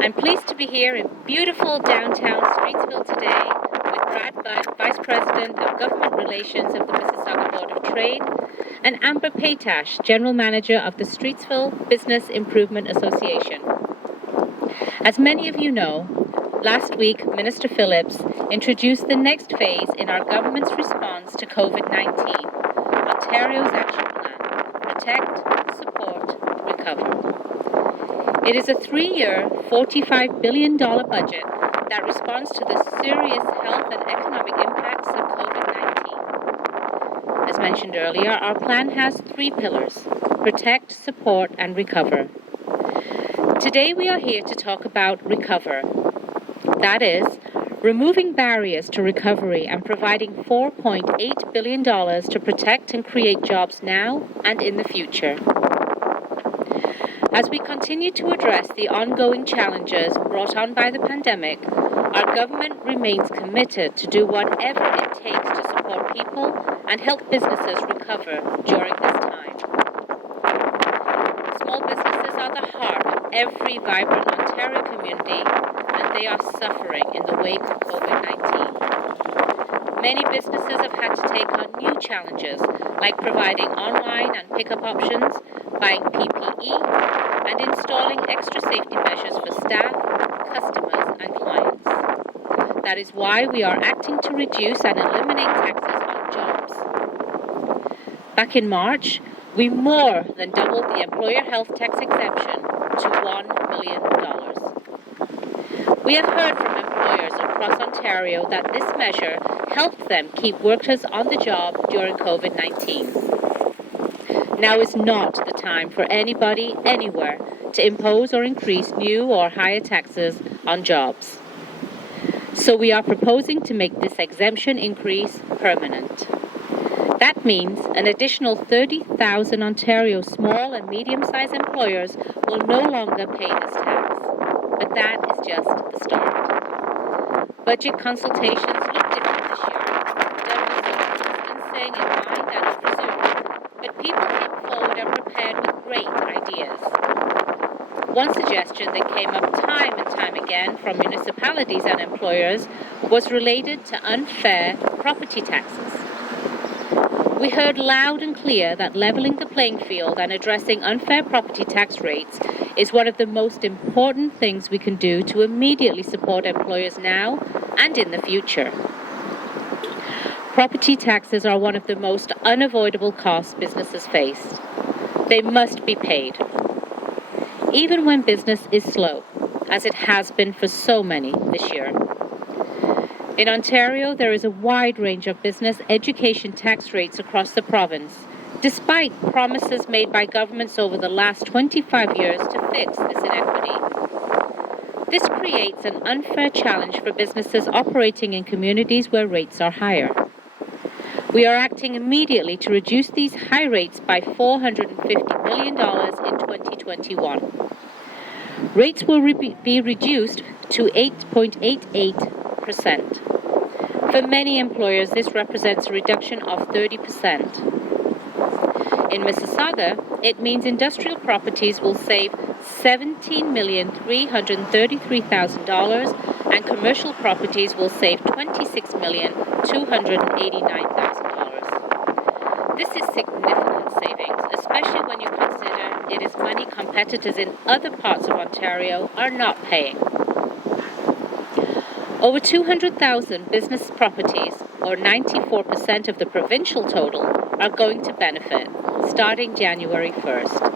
I'm pleased to be here in beautiful downtown Streetsville today with Brad Budd, Vice President of Government Relations of the Mississauga Board of Trade, and Amber Paytash, General Manager of the Streetsville Business Improvement Association. As many of you know, last week Minister Phillips introduced the next phase in our government's response to COVID-19, Ontario's Action Plan, Protect, Support, Recover. It is a 3-year, $45 billion budget that responds to the serious health and economic impacts of COVID-19. As mentioned earlier, our plan has 3 pillars: protect, support, and recover. Today we are here to talk about recover. That is, removing barriers to recovery and providing $4.8 billion to protect and create jobs now and in the future. As we continue to address the ongoing challenges brought on by the pandemic, our government remains committed to do whatever it takes to support people and help businesses recover during this time. Small businesses are the heart of every vibrant Ontario community, and they are suffering in the wake of COVID-19. Many businesses have had to take on new challenges, like providing online and pickup options, buying PPE, and installing extra safety measures for staff, customers, and clients. That is why we are acting to reduce and eliminate taxes on jobs. Back in March, we more than doubled the employer health tax exemption to $1 million. We have heard from employers across Ontario that this measure helped them keep workers on the job during COVID-19. Now is not the time for anybody, anywhere, to impose or increase new or higher taxes on jobs. So we are proposing to make this exemption increase permanent. That means an additional 30,000 Ontario small and medium-sized employers will no longer pay this tax. But that is just the start. Budget consultations look different this year, done with social distancing in mind and presumed, but people came forward and prepared with great ideas. One suggestion that came up time and time again from municipalities and employers was related to unfair property taxes. We heard loud and clear that leveling the playing field and addressing unfair property tax rates is one of the most important things we can do to immediately support employers now and in the future. Property taxes are one of the most unavoidable costs businesses face. They must be paid, even when business is slow, as it has been for so many this year. In Ontario, there is a wide range of business education tax rates across the province, despite promises made by governments over the last 25 years to fix this inequity. This creates an unfair challenge for businesses operating in communities where rates are higher. We are acting immediately to reduce these high rates by $450 million in 2021. Rates will be reduced to 8.88%. For many employers, this represents a reduction of 30%. In Mississauga, it means industrial properties will save $17,333,000 and commercial properties will save $26,289,000. This is significant savings, especially when you consider it is money competitors in other parts of Ontario are not paying. Over 200,000 business properties, or 94% of the provincial total, are going to benefit, starting January 1st.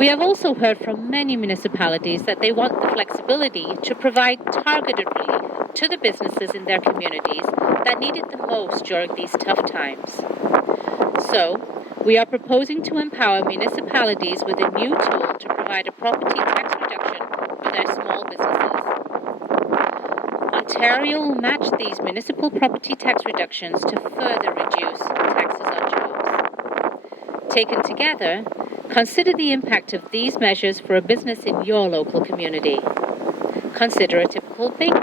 We have also heard from many municipalities that they want the flexibility to provide targeted relief to the businesses in their communities that need it the most during these tough times. So, we are proposing to empower municipalities with a new tool to provide a property tax reduction for their small businesses. Ontario will match these municipal property tax reductions to further reduce taxes on jobs. Taken together, consider the impact of these measures for a business in your local community. Consider a typical bakery.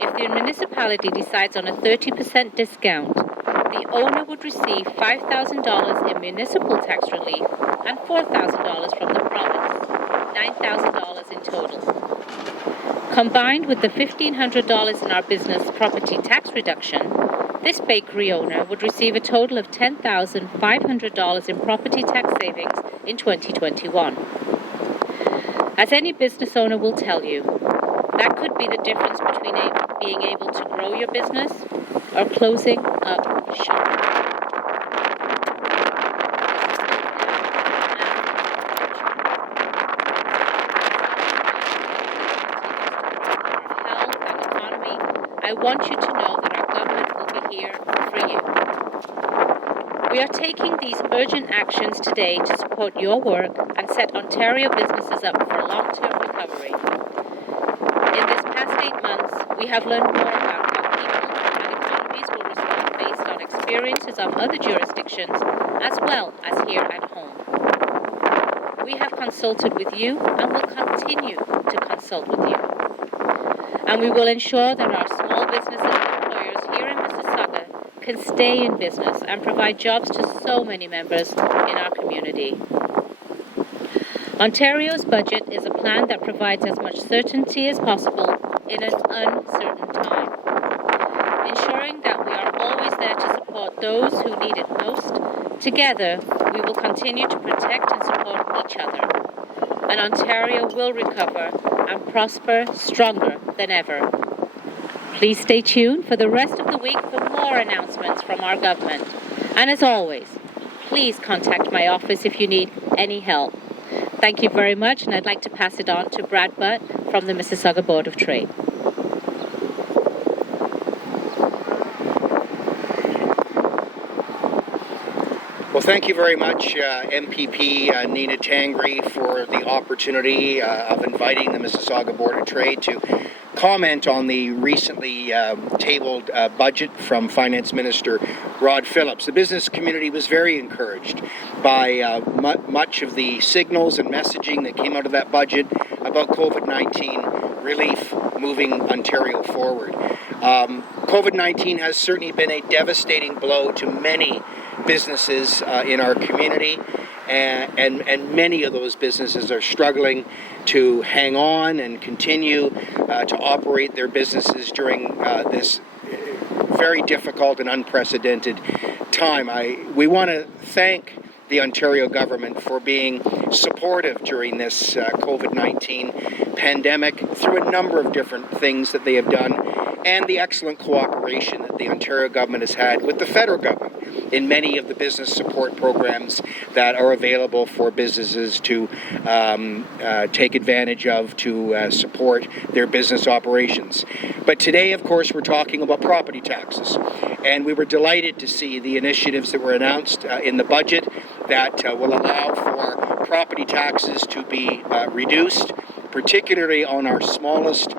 If the municipality decides on a 30% discount, the owner would receive $5,000 in municipal tax relief and $4,000 from the province, $20,000 in total. Combined with the $1,500 in our business property tax reduction, this bakery owner would receive a total of $10,500 in property tax savings in 2021. As any business owner will tell you, that could be the difference between being able to grow your business or closing up shop. I want you to know that our government will be here for you. We are taking these urgent actions today to support your work and set Ontario businesses up for a long-term recovery. In this past 8 months, we have learned more about how people and economies will respond based on experiences of other jurisdictions as well as here at home. We have consulted with you and will continue to consult with you. And we will ensure that our small businesses and employers here in Mississauga can stay in business and provide jobs to so many members in our community. Ontario's budget is a plan that provides as much certainty as possible in an uncertain time, ensuring that we are always there to support those who need it most. Together, we will continue to protect and support each other, and Ontario will recover and prosper stronger than ever. Please stay tuned for the rest of the week for more announcements from our government. And as always, please contact my office if you need any help. Thank you very much, and I'd like to pass it on to Brad Butt from the Mississauga Board of Trade. Well, thank you very much, MPP Nina Tangri, for the opportunity of inviting the Mississauga Board of Trade to comment on the recently tabled budget from Finance Minister Rod Phillips. The business community was very encouraged by much of the signals and messaging that came out of that budget about COVID-19 relief moving Ontario forward. COVID-19 has certainly been a devastating blow to many businesses in our community, and many of those businesses are struggling to hang on and continue to operate their businesses during this very difficult and unprecedented time. We want to thank the Ontario government for being supportive during this COVID-19 pandemic through a number of different things that they have done, and the excellent cooperation that the Ontario government has had with the federal government in many of the business support programs that are available for businesses to take advantage of to support their business operations. But today, of course, we're talking about property taxes, and we were delighted to see the initiatives that were announced in the budget that will allow for property taxes to be reduced, particularly on our smallest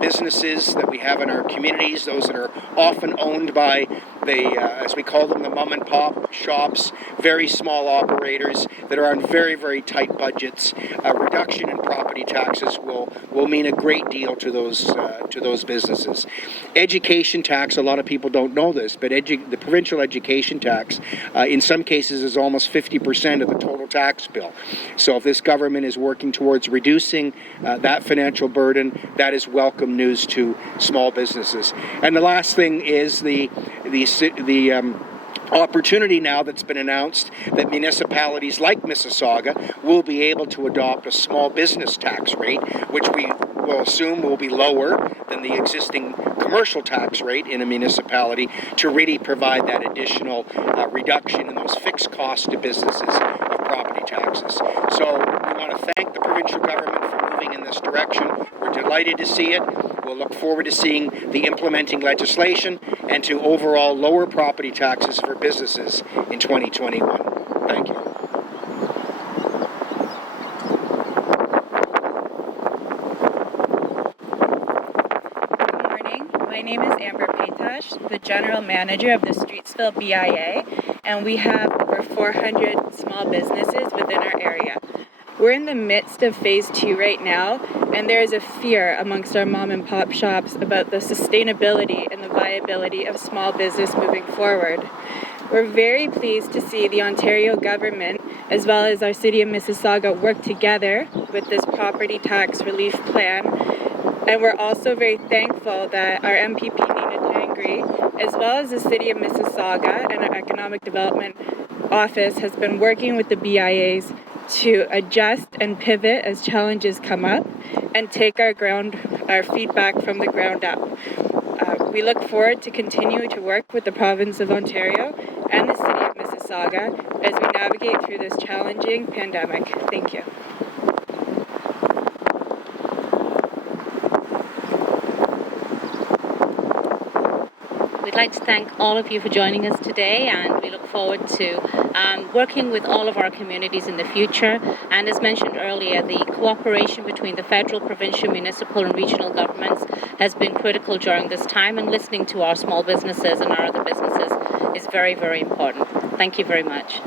businesses that we have in our communities, those that are often owned by the, as we call them, the mom and pop shops, very small operators that are on very, very tight budgets. A reduction in property taxes will mean a great deal to those businesses. Education tax, a lot of people don't know this, but the provincial education tax in some cases is almost 50% of the total tax bill. So if this government is working towards reducing that financial burden, that is welcome news to small businesses. And the last thing is the opportunity now that's been announced that municipalities like Mississauga will be able to adopt a small business tax rate, which we will assume will be lower than the existing commercial tax rate in a municipality, to really provide that additional reduction in those fixed costs to businesses of property taxes. So we want to thank the provincial government for moving in this direction. We're delighted to see it. We'll look forward to seeing the implementing legislation and to overall lower property taxes for businesses in 2021. Thank you. Good morning. My name is Amber Paytash, the General Manager of the Streetsville BIA, and we have over 400 small businesses within our area. We're in the midst of phase 2 right now, and there is a fear amongst our mom and pop shops about the sustainability and the viability of small business moving forward. We're very pleased to see the Ontario government as well as our City of Mississauga work together with this property tax relief plan. And we're also very thankful that our MPP Nina Tangri, as well as the City of Mississauga and our Economic Development Office, has been working with the BIAs to adjust and pivot as challenges come up and take our feedback from the ground up. We look forward to continue to work with the province of Ontario and the City of Mississauga as we navigate through this challenging pandemic. Thank you. We'd like to thank all of you for joining us today, and we look forward to working with all of our communities in the future. And as mentioned earlier, the cooperation between the federal, provincial, municipal and regional governments has been critical during this time, and listening to our small businesses and our other businesses is very, very important. Thank you very much.